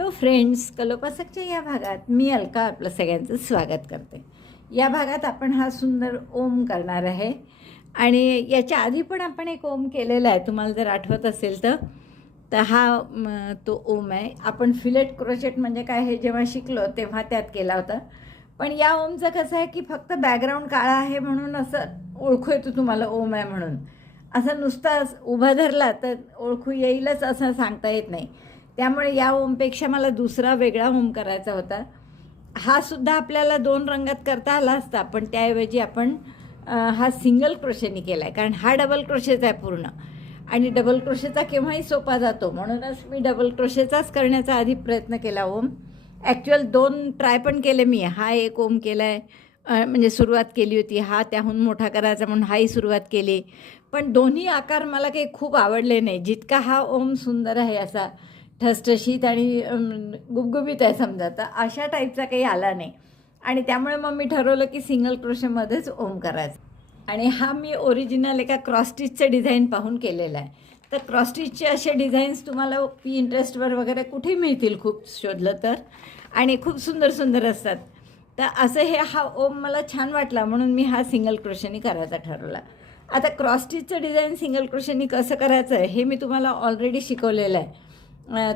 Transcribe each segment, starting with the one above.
Hello friends कलोपासकच्या या भागात मी अलका आपलं सगळ्यांचं स्वागत करते. या भागात आपण हा सुंदर ओम करणार आहे आणि याच्या आधी पण आपण एक ओम केलेला आहे. तुम्हाला जर आठवत असेल तर तर हा तो ओम आहे. आपण फिलेट क्रोचेट म्हणजे काय हे जेव्हा शिकलो तेव्हा त्यात केला होता. पण या ओमचं कसं आहे की फक्त बॅकग्राऊंड काळा आहे म्हणून असं ओळखू येतो तुम्हाला ओम आहे म्हणून. असं नुसता उभा धरला तर ओळखू येईलच असं सांगता येत नाही. त्यामुळे या ओमपेक्षा मला दुसरा वेगळा ओम करायचा होता. हा सुद्धा आपल्याला दोन रंगात करता आला असता पण त्याऐवजी आपण हा सिंगल क्रोशेनी केला आहे कारण हा डबल क्रोशेचा आहे पूर्ण. आणि डबल क्रोशेचा केव्हाही सोपा जातो. म्हणूनच मी डबल क्रोशेचाच करण्याचा आधी प्रयत्न केला ओम. ॲक्च्युअल दोन ट्राय पण केले मी. हा एक ओम केला आहे म्हणजे सुरुवात केली होती. हा त्याहून मोठा करायचा म्हणून हाही सुरुवात केली. पण दोन्ही आकार मला काही खूप आवडले नाही. जितका हा ओम सुंदर आहे असा ठसठशीत आणि गुबगुबीत आहे समजा. तर अशा टाईपचा काही आला नाही. आणि त्यामुळे मग मी ठरवलं की सिंगल क्रोशेमध्येच ओम करायचं. आणि हा मी ओरिजिनल एका क्रॉस्टिचचं डिझाईन पाहून केलेला आहे. तर क्रॉस्टिचचे असे डिझाईन्स तुम्हाला पी इंटरेस्टवर वगैरे कुठे मिळतील खूप शोधलं तर? आणि खूप सुंदर सुंदर असतात. तर असं हे हा ओम मला छान वाटला म्हणून मी हा सिंगल क्रोशेनी करायचा ठरवला. आता क्रॉस्टिचचं डिझाईन सिंगल क्रोशेनी कसं करायचं आहे हे मी तुम्हाला ऑलरेडी शिकवलेलं आहे.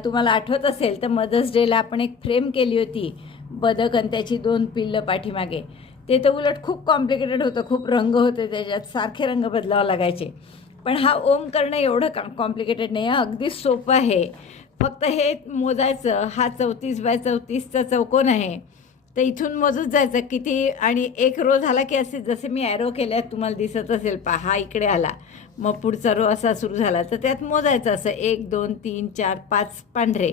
तुम्हाला आठवत असेल तर मदर्स डेला आपण एक फ्रेम केली होती बदक आणि त्याची दोन पिल्लं पाठीमागे. ते तर उलट खूप कॉम्प्लिकेटेड होतं खूप रंग होते त्याच्यात सारखे रंग बदलावं लागायचे. पण हा ओम करणं एवढं का कॉम्प्लिकेटेड नाही आहे अगदी सोपं आहे. फक्त हे मोजायचं हा चौतीस बाय चौतीसचा चौकोन आहे. तर इथून मोजत जायचं किती आणि एक रो झाला की असे जसे मी ॲरो केल्यात तुम्हाला दिसत असेल पहा हा इकडे आला. मग पुढचा रो असा सुरू झाला. तर त्यात मोजायचं असं एक दोन तीन चार पाच पांढरे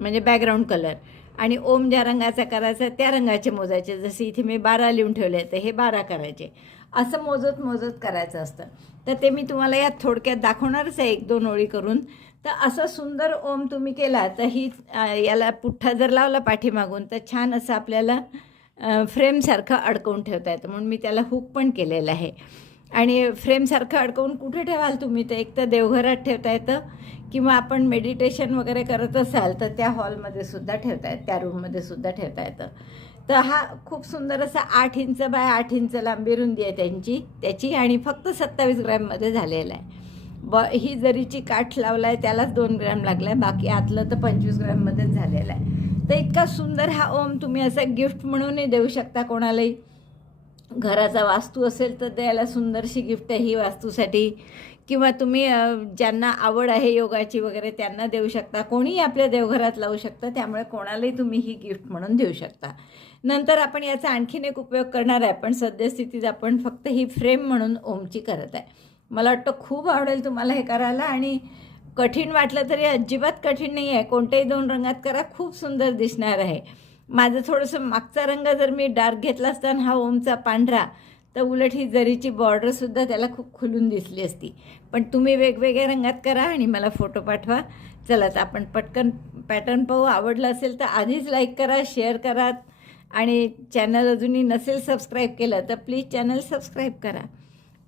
म्हणजे बॅकग्राऊंड कलर आणि ओम ज्या रंगाचा करायचा त्या रंगाचे मोजायचे. जसे इथे मी बारा लिहून ठेवले तर हे बारा करायचे. असं मोजत मोजत करायचं असतं. तर ते मी तुम्हाला यात थोडक्यात दाखवणारच आहे एक दोन ओळी करून. तर असं सुंदर ओम तुम्ही केला तर ही याला पुठ्ठा जर लावला पाठीमागून तर छान असं आपल्याला फ्रेमसारखं अडकवून ठेवता येतं. म्हणून मी त्याला हुक पण केलेलं आहे. आणि फ्रेमसारखं अडकवून कुठे ठेवाल तुम्ही? ते एक तर देवघरात ठेवता येतं किंवा आपण मेडिटेशन वगैरे करत असाल तर त्या हॉलमध्ये सुद्धा ठेवता येत त्या रूममध्ये सुद्धा ठेवता येतं. तर हा खूप सुंदर असा आठ इंच बाय आठ इंच लांबी रुंदी आहे त्यांची त्याची आणि फक्त सत्तावीस ग्रॅममध्ये झालेला आहे. ब ही जरीची काठ लावला आहे त्यालाच दोन ग्रॅम लागला आहे बाकी आतलं तर पंचवीस ग्रॅममध्येच झालेलं आहे. तर इतका सुंदर हा ओम तुम्ही असं गिफ्ट म्हणूनही देऊ शकता कोणालाही. घराचा वास्तू असेल तर द्यायला सुंदरशी गिफ्ट आहे ही वास्तूसाठी. किंवा तुम्ही ज्यांना आवड आहे योगाची वगैरे त्यांना देऊ शकता. कोणीही आपल्या देवघरात लावू शकता. त्यामुळे कोणालाही तुम्ही ही गिफ्ट म्हणून देऊ शकता. नंतर आपण याचा आणखीन एक उपयोग करणार आहे. पण सद्यस्थितीत आपण फक्त ही फ्रेम म्हणून ओमची करत आहे. मला वाटतं खूप आवडेल तुम्हाला हे करायला आणि कठीण वाटलं तरी अजिबात कठीण नाही आहे कोणत्याही दोन रंगात करा. खूप सुंदर दिसणार आहे. माझं थोडंसं मागचा रंग जर मी डार्क घेतला असता आणि हा ओमचा पांढरा तर उलट ही जरीची बॉर्डरसुद्धा त्याला खूप खुलून दिसली असती. पण तुम्ही वेगवेगळ्या रंगात करा आणि मला फोटो पाठवा. चला तर आपण पटकन पॅटर्न पाहू. आवडलं असेल तर आधीच लाईक करा शेअर करा. आणि चॅनल अजूनही नसेल सबस्क्राईब केलं तर प्लीज चॅनल सबस्क्राईब करा.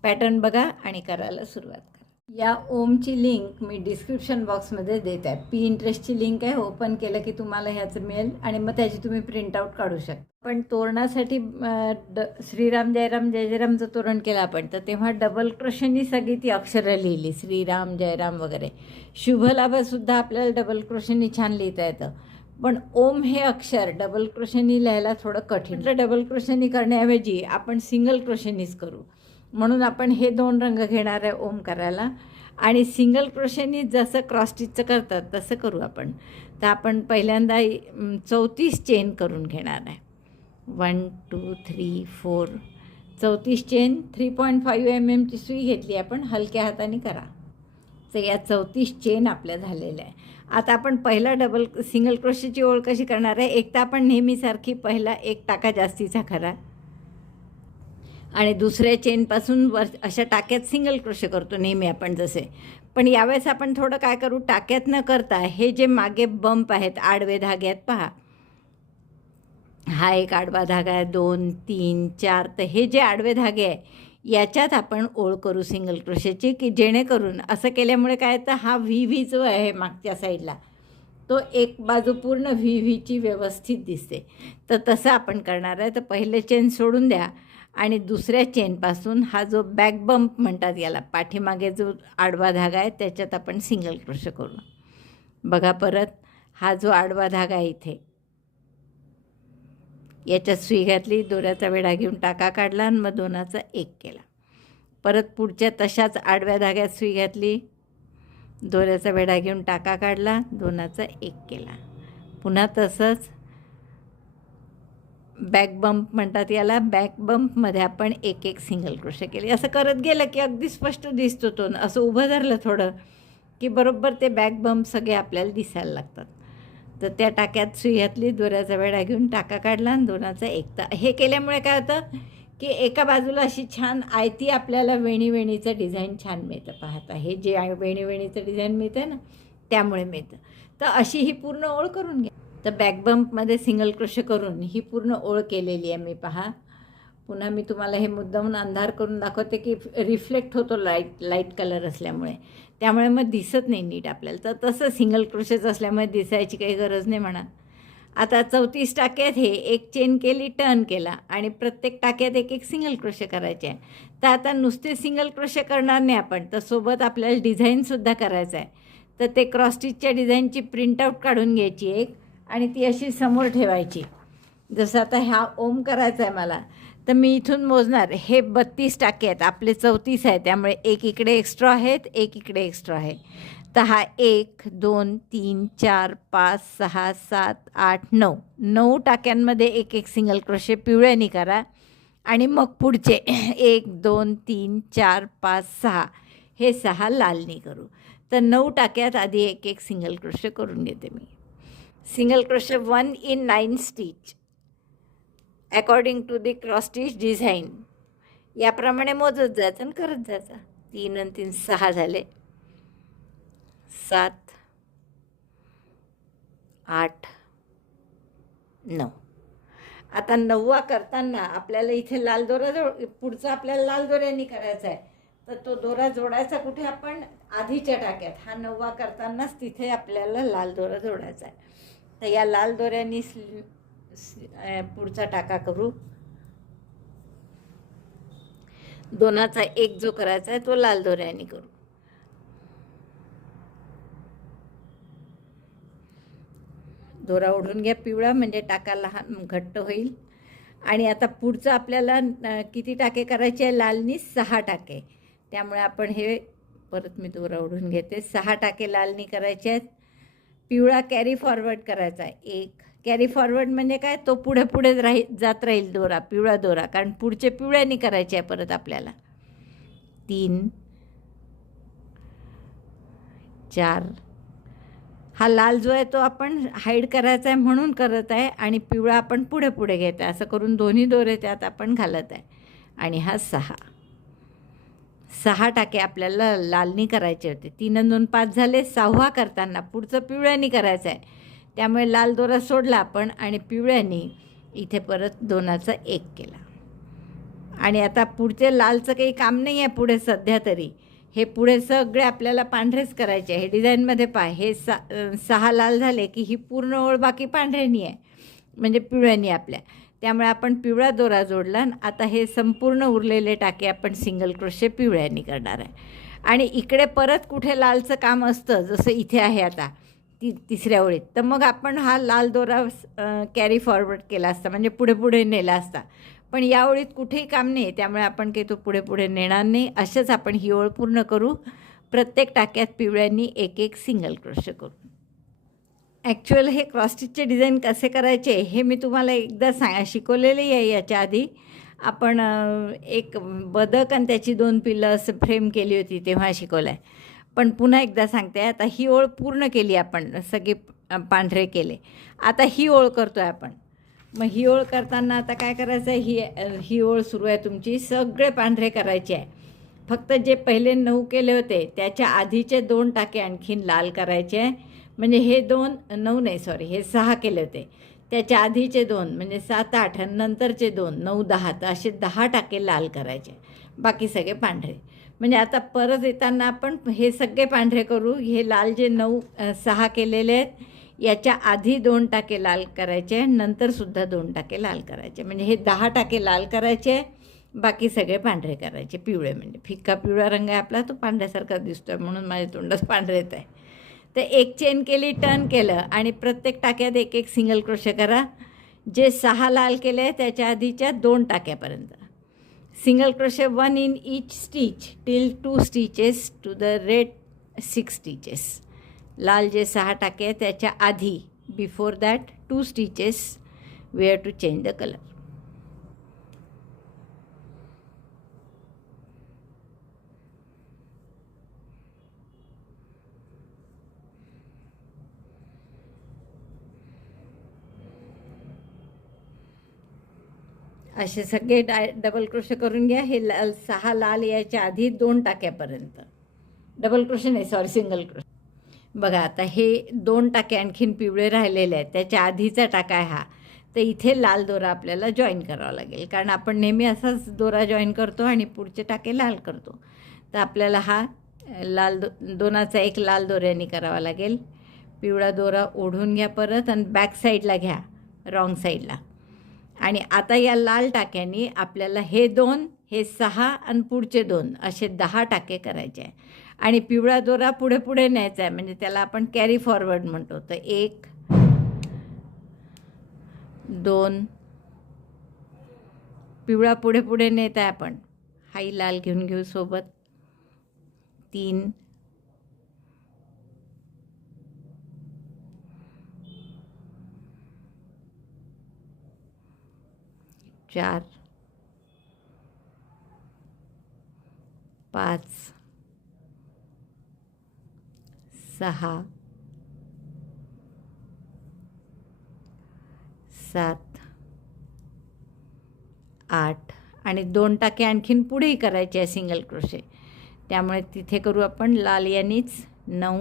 पॅटर्न बघा आणि करायला सुरुवात करा. या ओमची लिंक मी डिस्क्रिप्शन बॉक्समध्ये देत आहे. पी इंटरेस्टची लिंक आहे ओपन केलं की तुम्हाला ह्याचं मिळेल आणि मग त्याची तुम्ही प्रिंटआउट काढू शकता. पण तोरणासाठी ड श्रीराम जयराम जय जयरामचं तोरण केलं आपण तर तेव्हा डबल क्रोशनी सगळी ती अक्षरं लिहिली श्रीराम जयराम वगैरे. शुभलाभसुद्धा आपल्याला डबल क्रोशनी छान लिहिता येतं. पण ओम हे अक्षर डबल क्रोशनी लिहायला थोडं कठीण. तर डबल क्रोशनी करण्याऐवजी आपण सिंगल क्रोशनीच करू. म्हणून आपण हे दोन रंग घेणार आहे ओम करायला आणि सिंगल क्रोशेनी जसं क्रॉसस्टिचचं करतात तसं करू आपण. तर आपण पहिल्यांदा चौतीस चेन करून घेणार आहे. वन टू थ्री फोर चौतीस chain three point five M एमची सुई घेतली आपण हलक्या हाताने करा. तर या चौतीस चेन आपल्या झालेल्या आहे. आता आपण पहिला डबल सिंगल क्रोशेची ओळ कशी करणार आहे? एक तर आपण नेहमीसारखी पहिला एक टाका जास्तीचा खरा आणि दुसऱ्या चेनपासून वर अशा टाक्यात सिंगल क्रोशे करतो नेहमी आपण जसे. पण यावेळेस आपण थोडं काय करू टाक्यात न करता हे जे मागे बंप आहेत आडवे धाग्यात पहा. हा एक आडवा धागा आहे दोन तीन चार तर हे जे आडवे धागे आहे याच्यात आपण ओळ करू सिंगल क्रोशेची की जेणेकरून असं केल्यामुळे काय तर हा व्ही व्ही जो आहे मागच्या साईडला तो एक बाजू पूर्ण व्ही व्हीची व्यवस्थित दिसते. तर तसं आपण करणार आहे. तर पहिले चेन सोडून द्या. आणि दुसऱ्या चेनपासून हा जो बॅक बंप म्हणतात याला पाठीमागे जो आडवा धागा आहे त्याच्यात आपण सिंगल क्रोश करू. बघा परत हा जो आडवा धागा आहे इथे याच्यात सुई घातली दोऱ्याचा वेढा घेऊन टाका काढला आणि मग दोनाचा एक केला. परत पुढच्या तशाच आडव्या धाग्यात सुई घातली दोऱ्याचा वेढा घेऊन टाका काढला दोनाचा एक केला. पुन्हा तसंच बॅक बंप म्हणतात याला. बॅक बंपमध्ये आपण एक एक सिंगल क्रोशे केली. असं करत गेलं की अगदी स्पष्ट दिसतो तो. असं उभं धरलं थोडं की बरोबर ते बॅक बंप सगळे आपल्याला दिसायला लागतात. तर त्या टाक्यात सुई दोऱ्याचा वेळा घेऊन टाका काढला आणि दोनाचा एक तर हे केल्यामुळे काय होतं की एका बाजूला अशी छान आयती आपल्याला वेणी वेणीचं डिझाईन छान मिळतं पाहता हे जे वेणीवेणीचं वेणी वेणीचं डिझाईन मिळतं ना त्यामुळे मिळतं. तर अशी ही पूर्ण ओळ करून घ्या. तर बॅक बंपमध्ये सिंगल क्रोश करून ही पूर्ण ओळ केलेली आहे मी पहा. पुन्हा मी तुम्हाला हे मुद्दामून अंधार करून दाखवते की रिफ्लेक्ट होतो लाइट लाइट कलर असल्यामुळे. त्यामुळे मग दिसत नाही नीट आपल्याला. तर तसं सिंगल क्रोशेच असल्यामुळे दिसायची काही गरज नाही म्हणा. आता चौतीस टाक्यात हे एक चेन केली टर्न केला आणि प्रत्येक टाक्यात एक एक सिंगल क्रोशे करायचे आहे. तर आता नुसते सिंगल क्रोशे करणार नाही आपण तर सोबत आपल्याला डिझाईनसुद्धा करायचं आहे. तर ते क्रॉस्टिचच्या डिझाईनची प्रिंटआउट काढून घ्यायची एक. आणि ती अशी समोर ठेवायची. जसं आता ह्या ओम करायचा आहे मला तर मी इथून मोजणार. हे बत्तीस टाके आहेत आपले चौतीस आहे त्यामुळे एक इकडे एक्स्ट्रा आहेत एक इकडे एक्स्ट्रा आहे. तर हा एक दोन तीन चार पाच सहा सात आठ नऊ. नऊ टाक्यांमध्ये एक एक सिंगल क्रोशे पिवळ्यानी करा. आणि मग पुढचे एक दोन तीन चार पाच सहा हे सहा लालनी करू. तर नऊ टाक्यात आधी एक एक सिंगल क्रोशे करून घेते मी. Single crochet one in nine stitch according to the cross stitch design याप्रमाणे मोजत जायचं आणि करत जायचं. तीन आणि तीन सहा झाले. सात आठ नऊ. आता नववा करताना आपल्याला इथे लाल दोरा जोड पुढचा आपल्याला लाल दोऱ्याने करायचा आहे. तर तो दोरा जोडायचा कुठे? आपण आधीच्या टाक्यात. हा नववा करतानाच तिथे आपल्याला लाल दोरा जोडायचा आहे. तर या लाल दोऱ्यांनी पुढचा टाका करू. दोनाचा एक जो करायचा आहे तो लाल दोऱ्याने करू. दोरा ओढून घ्या पिवळा म्हणजे टाका लहान घट्ट होईल. आणि आता पुढचं आपल्याला किती टाके करायचे आहे? लालनी सहा टाके. त्यामुळे आपण हे परत मी दोरा ओढून घेते. सहा टाके लालनी करायचे आहेत. पिवळा कॅरी फॉरवर्ड करायचा आहे. एक कॅरी फॉरवर्ड म्हणजे काय? तो पुढे पुढे राही जात राहील दोरा पिवळा दोरा. कारण पुढचे पिवळ्यानी करायचे आहे परत आपल्याला. तीन चार. हा लाल जो आहे तो आपण हाईड करायचा आहे म्हणून करत आहे आणि पिवळा आपण पुढे पुढे घेत आहे. असं करून दोन्ही दोरे त्यात आपण घालत आहे. आणि हा सहा. सहा टाके आपल्याला लालनी करायचे होते. तीन दोन पाच झाले सहावा करताना पुढचं पिवळ्यानी करायचं आहे त्यामुळे लाल दोरा सोडला आपण आणि पिवळ्यानी इथे परत दोनाचा एक केला. आणि आता पुढचे लालचं काही काम नाही आहे पुढे सध्या तरी. हे पुढे सगळे आपल्याला पांढरेच करायचे आहे. हे डिझाईनमध्ये पाय हे सा सहा लाल झाले की ही पूर्ण ओळ बाकी पांढऱ्यानी आहे. म्हणजे पिवळ्यानी आपल्या. त्यामुळे आपण पिवळा दोरा जोडला आणि आता हे संपूर्ण उरलेले टाके आपण सिंगल क्रोशे पिवळ्यानी करणार आहे. आणि इकडे परत कुठे लालचं काम असतं जसं इथे आहे आता ती तिसऱ्या ओळीत तर मग आपण हा लाल दोरा कॅरी फॉरवर्ड केला असता म्हणजे पुढे पुढे नेला असता. पण या ओळीत कुठेही काम नाही त्यामुळे आपण काही तो पुढे पुढे नेणार नाही. असेच आपण ही ओळ पूर्ण करू. प्रत्येक टाक्यात पिवळ्यांनी एक एक सिंगल क्रोश करू. ॲक्च्युअल हे क्रॉसस्टिचचे डिझाईन कसे करायचे हे मी तुम्हाला एकदा सा शिकवलेले आहे याच्या आधी. आपण एक बदक आणि त्याची दोन पिल्लं असं फ्रेम केली होती तेव्हा शिकवलं आहे पण पुन्हा एकदा सांगते आता ही ओळ पूर्ण केली आपण सगळे पांढरे केले. आता ही ओळ करतो आहे आपण. मग ही ओळ करताना आता काय करायचं आहे ही ही ओळ सुरू आहे तुमची सगळे पांढरे करायचे आहे. फक्त जे पहिले नऊ केले होते त्याच्या आधीचे दोन टाके आणखीन लाल करायचे आहे. म्हणजे हे दोन नऊ नाही सॉरी हे सहा केले होते. त्याच्या आधीचे दोन म्हणजे सात आठ आणि नंतरचे दोन नऊ दहा तर असे दहा टाके लाल करायचे. बाकी सगळे पांढरे. म्हणजे आता परत येताना आपण हे सगळे पांढरे करू. हे लाल जे नऊ सहा केलेले आहेत याच्या आधी दोन टाके लाल करायचे नंतरसुद्धा दोन टाके लाल करायचे. म्हणजे हे दहा टाके लाल करायचे बाकी सगळे पांढरे करायचे. पिवळे म्हणजे फिक्का पिवळा रंग आहे आपला तो पांढऱ्यासारखा दिसतो आहे म्हणून माझ्या तोंडात पांढरेत आहे. तर एक चेन केली टर्न केलं आणि प्रत्येक टाक्यात एक एक सिंगल क्रोशे करा. जे सहा लाल केले त्याच्या आधीच्या दोन टाक्यापर्यंत. Single crochet one in each stitch till two stitches to the red six stitches लाल जे सहा टाके आहे त्याच्या आधी before that two stitches we have to change the colour असे सगळे डाय डबल क्रोशे करून घ्या. हे लाल सहा लाल यायच्या आधी दोन टाक्यापर्यंत. डबल क्रोशे नाही सॉरी सिंगल क्रोशे बघा आता हे दोन टाके आणखीन पिवळे राहिलेले आहेत. त्याच्या आधीचा टाका आहे हा. तर इथे लाल दोरा आपल्याला जॉईन करावा लागेल. कारण आपण नेहमी असाच दोरा जॉईन करतो आणि पुढचे टाके लाल करतो. तर आपल्याला हा लाल दो दोनाचा एक लाल दोऱ्याने करावा लागेल. पिवळा दोरा ओढून घ्या परत आणि बॅक साईडला घ्या. रॉंग साईडला आणि आता या लाल टाक्यांनी आपल्याला हे दोन हे सहा आणि पुढचे दोन असे दहा टाके करायचे आहे. आणि पिवळा दोरा पुढे पुढे न्यायचा आहे. म्हणजे त्याला आपण कॅरी फॉरवर्ड म्हणतो. तर एक दोन पिवळा पुढे पुढे नेत आहे आपण. हाई लाल घेऊन घेऊ सोबत. तीन चार पाच सहा सात आठ आणि दोन टाके आणखीन पुढेही करायचे आहे सिंगल क्रोशे त्यामुळे तिथे करू आपण लाल यांनीच नऊ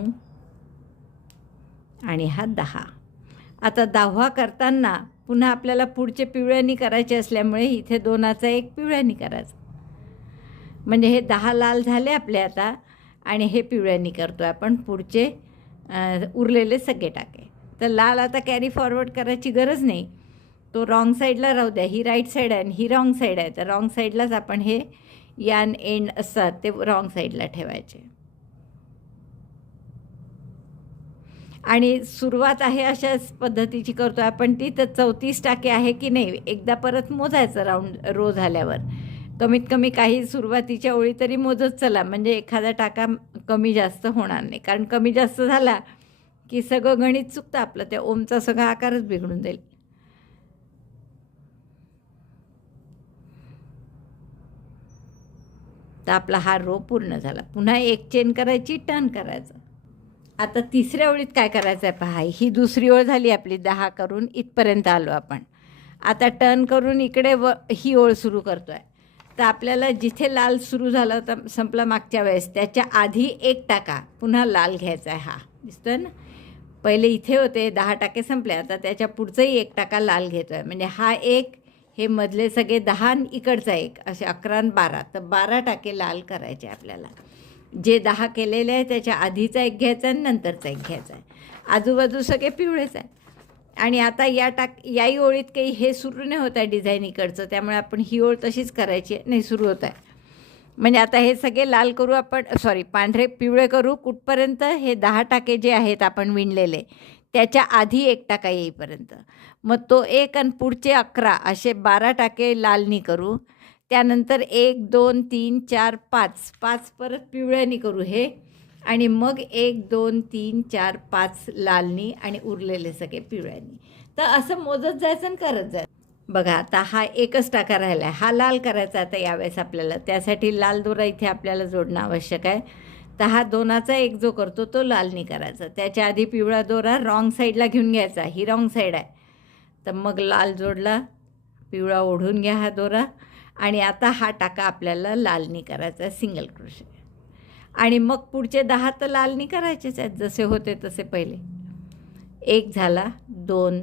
आणि हा दहा. आता दहावा करताना पुन्हा आपल्याला पुढचे पिवळ्यानी करायचे असल्यामुळे इथे दोनाचा एक पिवळ्यानी करायचा. म्हणजे हे दहा लाल झाले आपले आता आणि हे पिवळ्यानी करतो आहे आपण. पुढचे उरलेले सगळे टाके. तर लाल आता कॅरी फॉरवर्ड करायची गरज नाही. तो रॉंग साईडला राहू द्या. ही राईट साईड आहे आणि ही रॉंग साईड आहे. तर रॉंग साईडलाच आपण हे यान एंड असतात ते रॉंग साईडला ठेवायचे. आणि सुरुवात आहे अशाच पद्धतीची करतो आपण. ती तर चौतीस टाके आहे की नाही एकदा परत मोजायचं राऊंड रो झाल्यावर. कमीत कमी काही सुरुवातीच्या ओळी तरी मोजत चला म्हणजे एखादा टाका कमी जास्त होणार नाही. कारण कमी जास्त झाला की सगळं गणित चुकतं आपलं त्या ओमचा सगळा आकारच बिघडून जाईल. तर आपला हा रो पूर्ण झाला. पुन्हा एक चेन करायची टर्न करायचं. आता तिसऱ्या ओळीत काय करायचं आहे पहा ही दुसरी ओळ झाली आपली दहा करून इथपर्यंत आलो आपण. आता टर्न करून इकडे व ही ओळ सुरू करतो आहे तर आपल्याला जिथे लाल सुरू झाला होता संपला मागच्या वेळेस त्याच्या आधी एक टाका पुन्हा लाल घ्यायचा आहे हा. दिसतोय ना? पहिले इथे होते दहा टाके संपले आता त्याच्या पुढचंही एक टाका लाल घेतो आहे म्हणजे हा एक हे मधले सगळे दहा इकडचा एक असे अकरा आणि बारा. तर बारा टाके लाल करायचे आपल्याला. जे दहा केलेले आहे त्याच्या आधीचा एक घ्यायचा आणि नंतरचा एक घ्यायचा आहे. आजूबाजू सगळे पिवळेच आहे. आणि आता या टाक याही ओळीत काही हे सुरू नाही होत आहे डिझाईन इकडचं त्यामुळे आपण ही ओळ तशीच करायची आहे. नाही सुरू होत आहे. म्हणजे आता हे सगळे लाल करू आपण सॉरी पांढरे पिवळे करू कुठपर्यंत हे दहा टाके जे आहेत आपण विणलेले त्याच्या आधी एक टाका येईपर्यंत. मग तो एक आणि पुढचे अकरा असे बारा टाके लालनी करू. त्यानंतर एक दोन तीन चार पाच. पाच परत पिवळ्यानी करू हे. आणि मग एक दोन तीन चार पाच लालनी आणि उरलेले सगळे पिवळ्यानी. तर असं मोजत जायचं आणि करत जायचं. बघा आता हा एकच टाका राहिला आहे हा लाल करायचा आता यावेळेस आपल्याला. त्यासाठी लाल दोरा इथे आपल्याला जोडणं आवश्यक आहे. तर हा दोनाचा एक जो करतो तो लालनी करायचा. त्याच्या आधी पिवळा दोरा रॉंग साईडला घेऊन घ्यायचा. ही रॉंग साईड आहे. तर मग लाल जोडला. पिवळा ओढून घ्या हा दोरा. आणि आता हा टाका आपल्याला लालनी करायचा आहे सिंगल क्रोशे आणि मग पुढचे दहा तर लालनी करायचेच आहेत जसे होते तसे पहिले. एक झाला दोन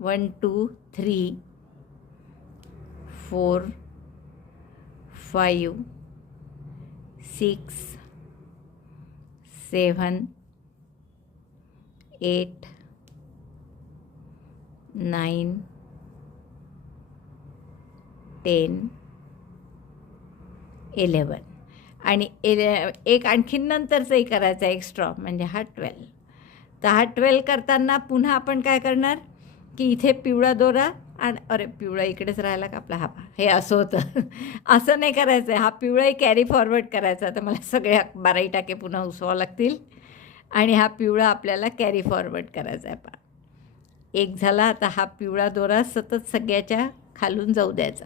one two three four five six seven eight nine ten eleven आणि एले एक आणखीन नंतरचंही करायचं आहे एक्स्ट्रा म्हणजे हा ट्वेल्व तर हा ट्वेल्व करताना पुन्हा आपण काय करणार? की इथे पिवळा दोरा आणि अरे पिवळा इकडेच राहिला का आपला? हा हे असं होतं. असं नाही करायचं. आहे हा पिवळाही कॅरी फॉरवर्ड करायचा. तर मला सगळ्या बाराही टाके पुन्हा उसवावं लागतील. आणि हा पिवळा आपल्याला कॅरी फॉरवर्ड करायचा आहे पहा. एक झाला आता हा पिवळा दोरा सतत सगळ्याच्या खालून जाऊ द्यायचा.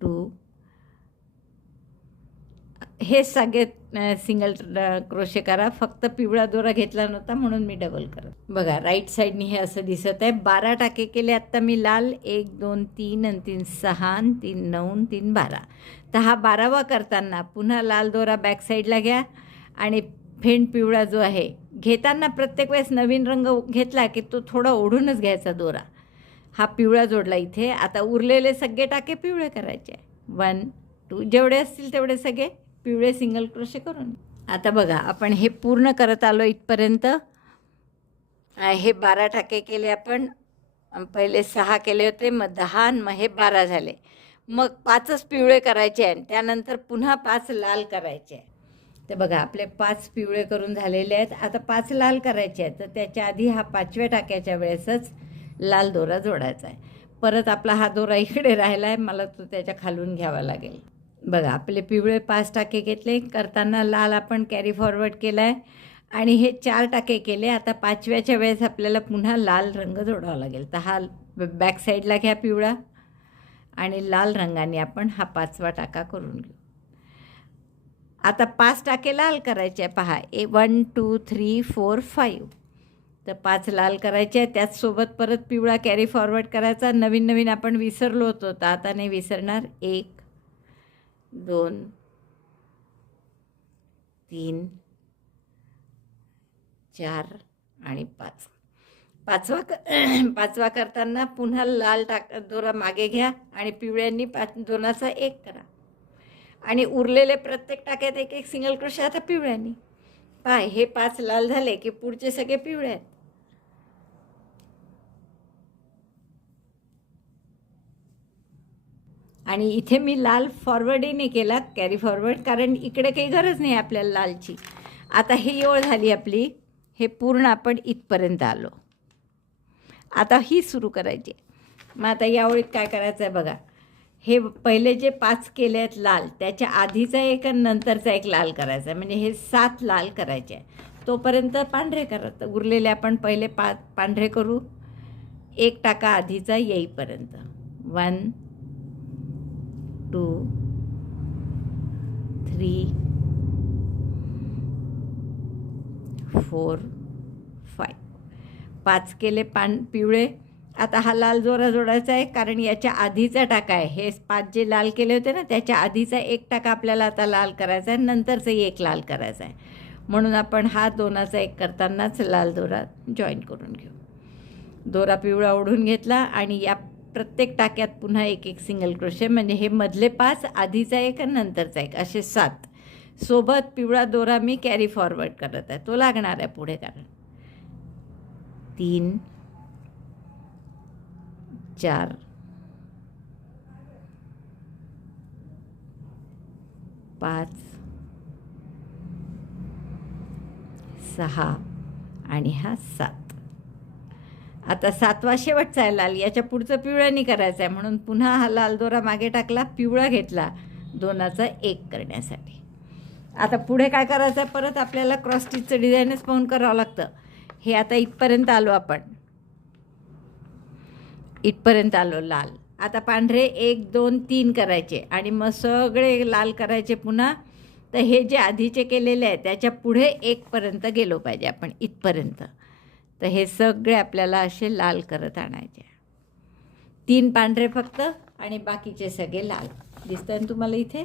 टू हे सगळे सिंगल क्रोशे करा. फक्त पिवळा दोरा घेतला नव्हता म्हणून मी डबल करत. बघा राईट साईडनी हे असं दिसत आहे. बारा टाके केले आत्ता मी लाल. एक दोन तीन आणि तीन सहा तीन नऊ तीन बारा. तर हा बारावा करताना पुन्हा लाल दोरा बॅक साईडला घ्या. आणि फेंट पिवळा जो आहे घेताना प्रत्येक वेळेस नवीन रंग घेतला की तो थोडा ओढूनच घ्यायचा दोरा. हा पिवळा जोडला इथे. आता उरलेले सगळे टाके पिवळे करायचे. वन टू जेवढे असतील तेवढे सगळे पिवळे सिंगल क्रोशे करून. आता बघा आपण हे पूर्ण करत आलो इथपर्यंत. हे बारा टाके केले आपण. पहिले सहा केले होते मग दहा मग हे बारा झाले. मग पाचच पिवळे करायचे आहे त्यानंतर पुन्हा पाच लाल करायचे. आहे तर बघा आपले पाच पिवळे करून झालेले आहेत. आता पाच लाल करायचे आहेत. तर त्याच्या आधी हा पाचव्या टाक्याच्या वेळेसच लाल दोरा जोडायचा आहे. परत आपला हा दोरा इकडे राहिला आहे मला तो त्याच्या खालून घ्यावा लागेल. बघा आपले पिवळे पाच टाके घेतले करताना लाल आपण कॅरी फॉरवर्ड केला आहे आणि हे चार टाके केले आता पाचव्याच्या वेळेस आपल्याला पुन्हा लाल रंग जोडावा लागेल. तर हा बॅक साईडला घ्या पिवळा. आणि लाल रंगाने आपण हा पाचवा टाका करून घेऊ. आता पाच टाके लाल करायचे आहे. पहा ए one two three four five तर पाच लाल करायचे आहे त्याचसोबत परत पिवळा कॅरी फॉरवर्ड करायचा. नवीन नवीन आपण विसरलो होतो तर आता नाही विसरणार. एक दोन तीन चार आणि पाच. पाचवा क पाचवा करताना पुन्हा लाल टाक दोरा मागे घ्या आणि पिवळ्यांनी पाच दोनाचा एक करा. आणि उरलेले प्रत्येक टाक्यात एक एक सिंगल क्रोशे आता पिवळ्यांनी. पाय हे पाच लाल झाले की पुढचे सगळे पिवळे आहेत आणि इथे मी लाल फॉरवर्डही केला कॅरी फॉरवर्ड कारण इकडे काही गरज नाही आपल्याला लालची. आता हे ओळ झाली आपली हे पूर्ण आपण इथपर्यंत आलो. आता ही सुरू करायची. मग आता या ओळीत काय करायचं आहे बघा. हे पहिले जे पाच केले आहेत लाल त्याच्या आधीचा एक आणि नंतरचा एक लाल करायचा. आहे म्हणजे हे सात लाल करायचे आहे तोपर्यंत पांढरे करत उरलेले आपण पहिले पा पांढरे करू. एक टाका आधीचा येईपर्यंत. One two three four five. पाच केले पान पिवळे. आता हा लाल जोरा जोडायचा आहे कारण याच्या आधीचा टाका आहे. हे पाच जे लाल केले होते ना त्याच्या आधीचा एक टाका आपल्याला आता लाल करायचा आहे नंतरचाही एक लाल करायचा आहे. म्हणून आपण हा दोनाचा एक करतानाच लाल दोरा जॉईन करून घेऊ. दोरा पिवळा ओढून घेतला आणि या प्रत्येक टाक्यात पुन्हा एक एक सिंगल क्रोशे म्हणजे हे मधले पाच आधीचा एक आणि नंतरचा एक असे सात. सोबत पिवळा दोरा मी कॅरी फॉरवर्ड करत आहे. तो लागणार आहे पुढे कारण. तीन चार पाच सहा आणि हा सात. आता सातवा शेवटचा आहे लाल याच्या पुढचं पिवळ्यानी करायचं आहे म्हणून पुन्हा हा लाल दोरा मागे टाकला पिवळा घेतला दोनाचा एक करण्यासाठी. आता पुढे काय करायचं आहे परत आपल्याला क्रॉस स्टिचचं डिझाईनच पाहून करावं लागतं. हे आता इथपर्यंत आलो आपण. इथपर्यंत आलो लाल. आता पांढरे एक दोन तीन करायचे. आणि मग सगळे लाल करायचे पुन्हा. तर हे जे आधीचे केलेले आहे त्याच्या पुढे एकपर्यंत गेलो पाहिजे आपण इथपर्यंत. तर हे सगळे आपल्याला असे लाल करत आणायचे. तीन पांढरे फक्त आणि बाकीचे सगळे लाल. दिसतं ना तुम्हाला इथे?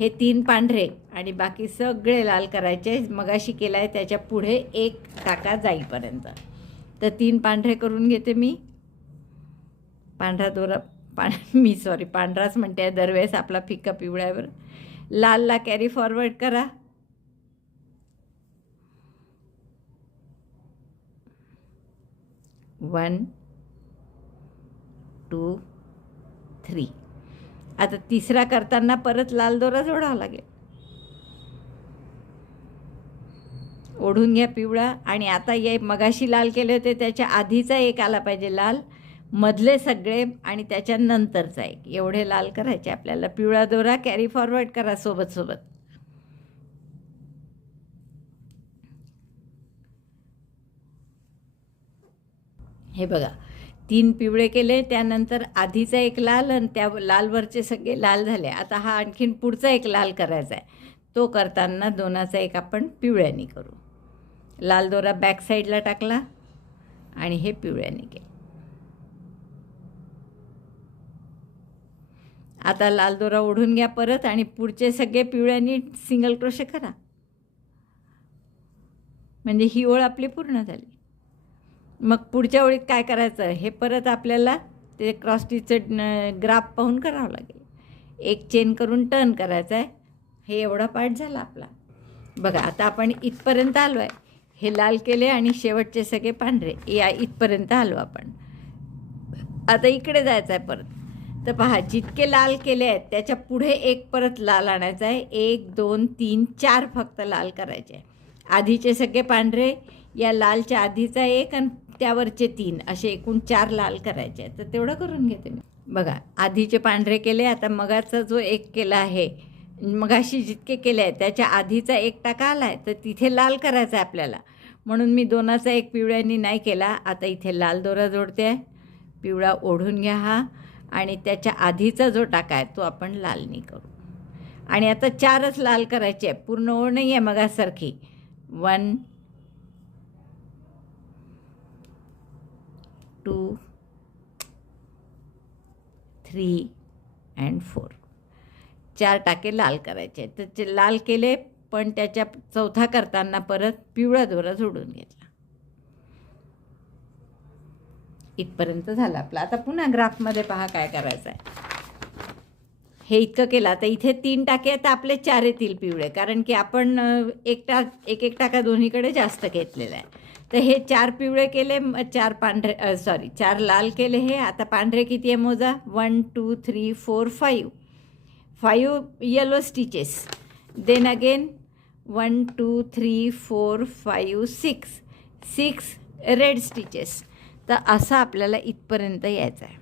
हे तीन पांढरे आणि बाकी सगळे लाल करायचे. मगाशी केला आहे त्याच्या पुढे एक टाका जाईपर्यंत. तर तीन पांढरे करून घेते मी. पांढरा दोरा पां मी सॉरी पांढराच म्हणते दरवेळेस आपला फिक्का पिवळ्यावर. लालला कॅरी फॉरवर्ड करा. वन टू थ्री आता तिसरा करताना परत लाल दोरा जोडावा लागेल. ओढून घ्या पिवळा. आणि आता ये मगाशी लाल केले होते त्याच्या आधीचा एक आला पाहिजे लाल. मधले सगळे आणि त्याच्यानंतरचा एक. एवढे लाल करायचे आपल्याला. पिवळा दोरा कॅरी फॉरवर्ड करा सोबत सोबत. हे बघा तीन पिवळे केले त्यानंतर आधीचा एक लाल आणि त्या लालवरचे सगळे लाल झाले. आता हा आणखीन पुढचा एक लाल करायचा आहे. तो करताना दोनाचा एक आपण पिवळ्यानी करू. लाल दोरा बॅक साईडला टाकला आणि हे पिवळ्याने केलं. आता लाल दोरा ओढून घ्या परत आणि पुढचे सगळे पिवळ्यानी सिंगल क्रोशे करा. म्हणजे ही ओळ आपली पूर्ण झाली. मग पुढच्या ओळीत काय करायचं? हे परत आपल्याला ते क्रॉसटीचं ग्राफ पाहून करावं लागेल. एक चेन करून टर्न करायचं आहे. हे एवढा पार्ट झाला आपला. बघा आता आपण इथपर्यंत आलो आहे हे लाल केले आणि शेवटचे सगळे पांढरे. या इथपर्यंत आलो आपण. आता इकडे जायचं आहे परत. तर पहा जितके लाल केले आहेत त्याच्या पुढे एक परत लाल आणायचा आहे. एक दोन तीन चार फक्त लाल करायचे आहे. आधीचे सगळे पांढरे या लालच्या आधीचा एक आणि त्यावरचे तीन असे एकूण चार लाल करायचे आहेत. तर तेवढं करून घेते मी. बघा आधीचे पांढरे केले आता मगाचा जो एक केला आहे मगाशी जितके केले आहे त्याच्या आधीचा एक टाका आला आहे तर तिथे लाल करायचा आहे आपल्याला. म्हणून मी दोनाचा एक पिवळ्यांनी नाही केला. आता इथे लाल दोरा जोडते आहे. पिवळा ओढून घ्या हा. आणि त्याच्या आधीचा जो टाका आहे तो आपण लालनी करू. आणि आता चारच लाल करायचे आहे पूर्ण ओढ नाही आहे मगासारखी. One two three and four. चार टाके लाल करायचे. तर लाल केले पण त्याच्या चौथा करताना परत पिवळा दोरा जोडून घेतला. इथपर्यंत झालं आपला. आता पुन्हा ग्राफमध्ये पहा काय करायचं आहे हे इतकं केलं. तर इथे तीन टाके आहेत तर आपले चार येतील पिवळे. कारण की आपण एकटा एक एक एक टाका दोन्हीकडे जास्त घेतलेला आहे. तर हे चार पिवळे केले चार पांढरे सॉरी चार लाल केले हे. आता पांढरे किती आहे मोजा? One two three four five five yellow stitches then again one two three four five six six red stitches तर असं आपल्याला इथपर्यंत यायचं आहे.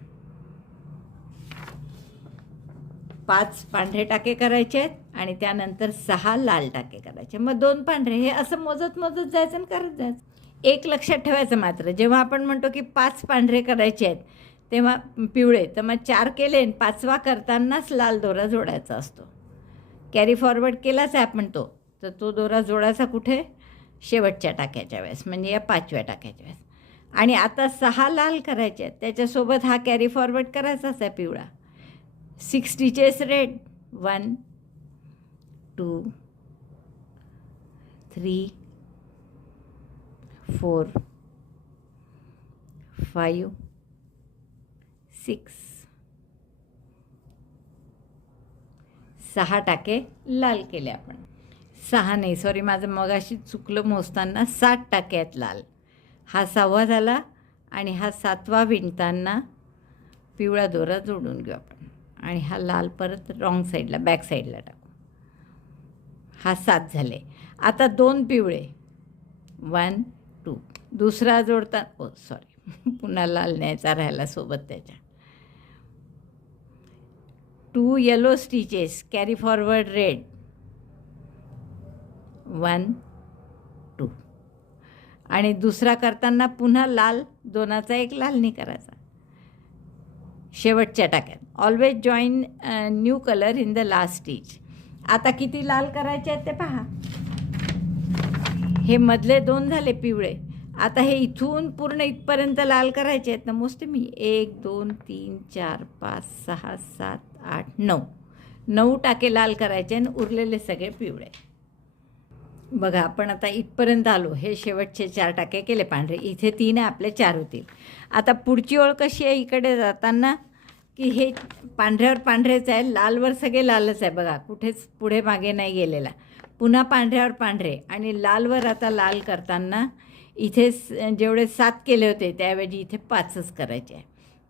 पाच पांढरे टाके करायचे आहेत आणि त्यानंतर सहा लाल टाके करायचे मग दोन पांढरे हे असं मोजत मोजत जायचं आणि करत जायचं. एक लक्षात ठेवायचं मात्र जेव्हा आपण म्हणतो की पाच पांढरे करायचे आहेत तेव्हा पिवळे तर मग चार केले पाचवा करतानाच लाल दोरा जोडायचा असतो. कॅरी फॉरवर्ड केलाच आहे आपण तो तर तो दोरा जोडायचा कुठे? शेवटच्या टाक्याच्या वेळेस म्हणजे या पाचव्या टाक्याच्या वेळेस. आणि आता सहा लाल करायचे आहेत त्याच्यासोबत हा कॅरी फॉरवर्ड करायचाच आहे पिवळा. Six stitches red one two three four five six सहा टाके लाल केले आपण. सहा नाही सॉरी माझं मगाशी चुकलं मोजताना सात टाके आहेत लाल. हा सहावा झाला आणि हा सातवा विणताना पिवळा दोरा जोडून घेऊ आपण. आणि हा लाल परत रॉंग साईडला बॅक साईडला टाकू. हा सात झाले. आता दोन पिवळे. वन टू दुसरा जोडता ओ सॉरी पुन्हा लाल न्यायचा राहिला सोबत त्याच्या. Two yellow stitches carry forward red one two आणि दुसरा करताना पुन्हा लाल दोनाचा एक लालनी करायचा. शेवटच्या टाक्यात always join new colour in the last stitch आता किती लाल करायचे आहेत ते पहा. हे मधले दोन झाले पिवळे. आता हे इथून पूर्ण इथपर्यंत लाल करायचे आहेत ना मोजते मी एक दोन तीन चार पाच सहा सात आठ नऊ. नऊ टाके लाल करायचे आणि उरलेले सगळे पिवळे. बघा आपण आता इथपर्यंत आलो. हे शेवटचे चार टाके केले पांढरे. इथे तीन आहे आपले चार होतील. आता पुढची ओळ कशी आहे इकडे जाताना? की हे पांढऱ्यावर पांढरेच आहे लालवर सगळे लालच आहे. बघा कुठेच पुढे मागे नाही गेलेला. पुन्हा पांढऱ्यावर पांढरे आणि लालवर आता लाल करताना इथे स- जेवढे सात केले होते त्याऐवजी इथे पाचच करायचे आहे.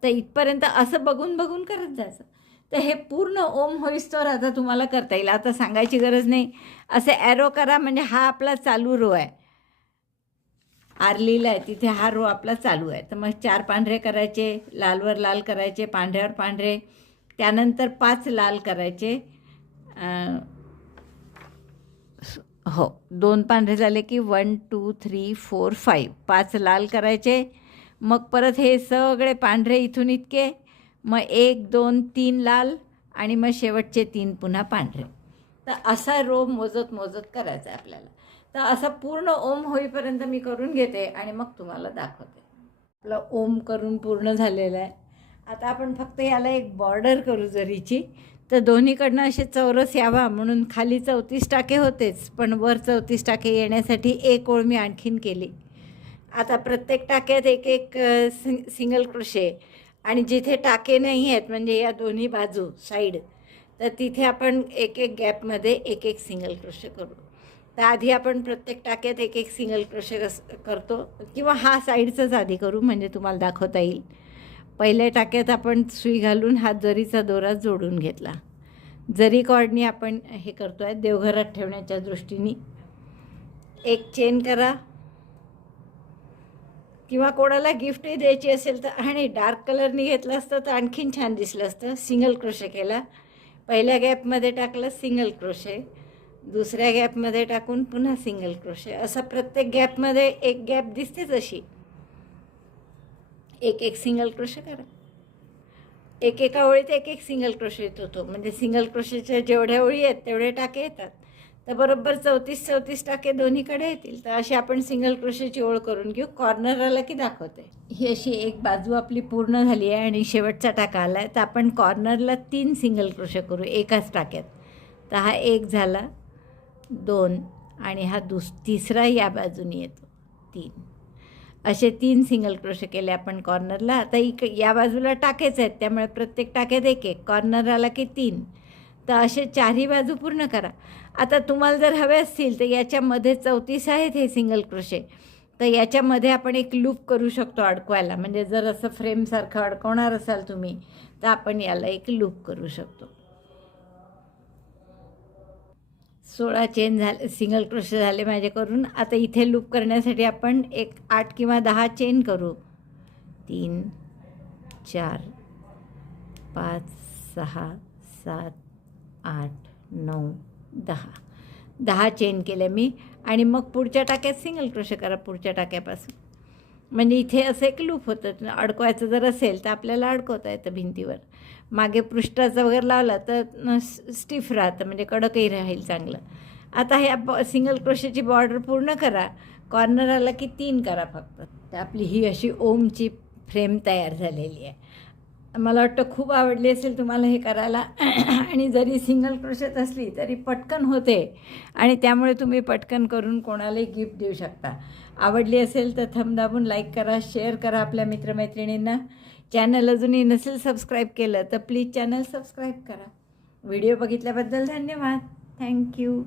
तर इथपर्यंत असं बघून बघून करत जायचं. तर हे पूर्ण ओम होईस्तोवर आता तुम्हाला करता येईल. आता सांगायची गरज नाही. असे ॲरो करा म्हणजे हा आपला चालू रो आहे. आरलीला आहे तिथे हा रो आपला चालू आहे. तर मग चार पांढरे करायचे लालवर लाल करायचे पांढऱ्यावर पांढरे. त्यानंतर पाच लाल करायचे. हो दोन पांढरे झाले की one two three four five पाच लाल करायचे मग परत हे सगळे पांढरे इथून इतके मग एक दोन तीन लाल आणि मग शेवटचे तीन पुन्हा पांढरे. तर असा रो मोजत मोजत करायचा आहे आपल्याला. तर असा पूर्ण ओम होईपर्यंत मी करून घेते आणि मग तुम्हाला दाखवते. आपलं ओम करून पूर्ण झालेलं आहे. आता आपण फक्त याला एक बॉर्डर करू जरीची. तर दोन्हीकडनं असे चौरस यावा म्हणून खाली चौतीस टाके होतेच पण वर चौतीस टाके येण्यासाठी एक ओळ मी आणखीन केली. आता प्रत्येक टाक्यात एक एक सिंग सिंगल क्रोशे. आणि जिथे टाके नाही आहेत म्हणजे या दोन्ही बाजू साईड तर तिथे आपण एक एक गॅपमध्ये एक एक सिंगल क्रोशे करू. तर आधी आपण प्रत्येक टाक्यात एक एक सिंगल क्रोशे कस करतो. किंवा हा साईडचाच आधी करू म्हणजे तुम्हाला दाखवता येईल. पहिल्या टाक्यात आपण सुई घालून हा जरीचा दोरा जोडून घेतला. जरी कॉर्डनी आपण हे करतो आहे देवघरात ठेवण्याच्या दृष्टीने. एक चेन करा. किंवा कोणाला गिफ्टही द्यायची असेल तर आणि डार्क कलरनी घेतलं असतं तर आणखीन छान दिसलं असतं. सिंगल क्रोशे केला. पहिल्या गॅपमध्ये टाकलं सिंगल क्रोशे दुसऱ्या गॅपमध्ये टाकून पुन्हा सिंगल क्रोशे असा प्रत्येक गॅपमध्ये एक गॅप दिसतेच अशी. एक एक सिंगल क्रोशे करा. एक एका ओळीत एक एक सिंगल क्रोशे येत होतो म्हणजे सिंगल क्रोशेच्या जेवढ्या ओळी आहेत तेवढे टाके येतात. तर बरोबर चौतीस चौतीस टाके दोन्हीकडे येतील. तर अशी आपण सिंगल क्रोशेची ओळ करून घेऊ. कॉर्नर आला की दाखवते. ही अशी एक बाजू आपली पूर्ण झाली आहे आणि शेवटचा टाका आला आहे तर आपण कॉर्नरला तीन सिंगल क्रोशे करू. एकाच टाक्यात. तर हा एक झाला दोन आणि हा दुस तिसरा या बाजूने येतो. तीन. असे तीन सिंगल क्रोशे केले आपण कॉर्नरला आता इक या बाजूला टाकेच आहेत त्यामुळे प्रत्येक टाक्यात एक एक. कॉर्नर आला की तीन. तर असे चारही बाजू पूर्ण करा. आता तुम्हाला जर हवे असतील तर याच्यामध्ये चौतीस आहेत हे सिंगल क्रोशे तर याच्यामध्ये आपण एक लूप करू शकतो अडकवायला. म्हणजे जर असं फ्रेमसारखं अडकवणार असाल तुम्ही तर आपण याला एक लूप करू शकतो. सोळा चेन झाले सिंगल क्रोशे झाले माझे करून आता इथे लूप करण्यासाठी आपण एक आठ किंवा दहा चेन करू. तीन चार पाच सहा सात आठ नऊ दहा. दहा चेन केल्या मी. आणि मग पुढच्या टाक्यात सिंगल क्रोशे करा पुढच्या टाक्यापासून. म्हणजे इथे असं एक लूप होतं. अडकवायचं जर असेल तर आपल्याला अडकवता येतं भिंतीवर. मागे पृष्ठाचं वगैरे लावला तर स्टिफ राहतं म्हणजे कडकही राहील चांगलं. आता ह्या बॉ सिंगल क्रोशेची बॉर्डर पूर्ण करा. कॉर्नर आला की तीन करा फक्त. तर आपली ही अशी ओमची फ्रेम तयार झालेली आहे. मला वाटतं खूप आवडली असेल तुम्हाला हे करायला. आणि जरी सिंगल क्रोशेत असली तरी पटकन होते. आणि त्यामुळे तुम्ही पटकन करून कोणालाही गिफ्ट देऊ शकता. आवडली असेल तर थमदाबून दाबून लाईक करा शेअर करा आपल्या मित्रमैत्रिणींना. चॅनल अजूनही नसेल सबस्क्राईब केलं तर प्लीज चॅनल सबस्क्राईब करा. व्हिडिओ बघितल्याबद्दल धन्यवाद. Thank you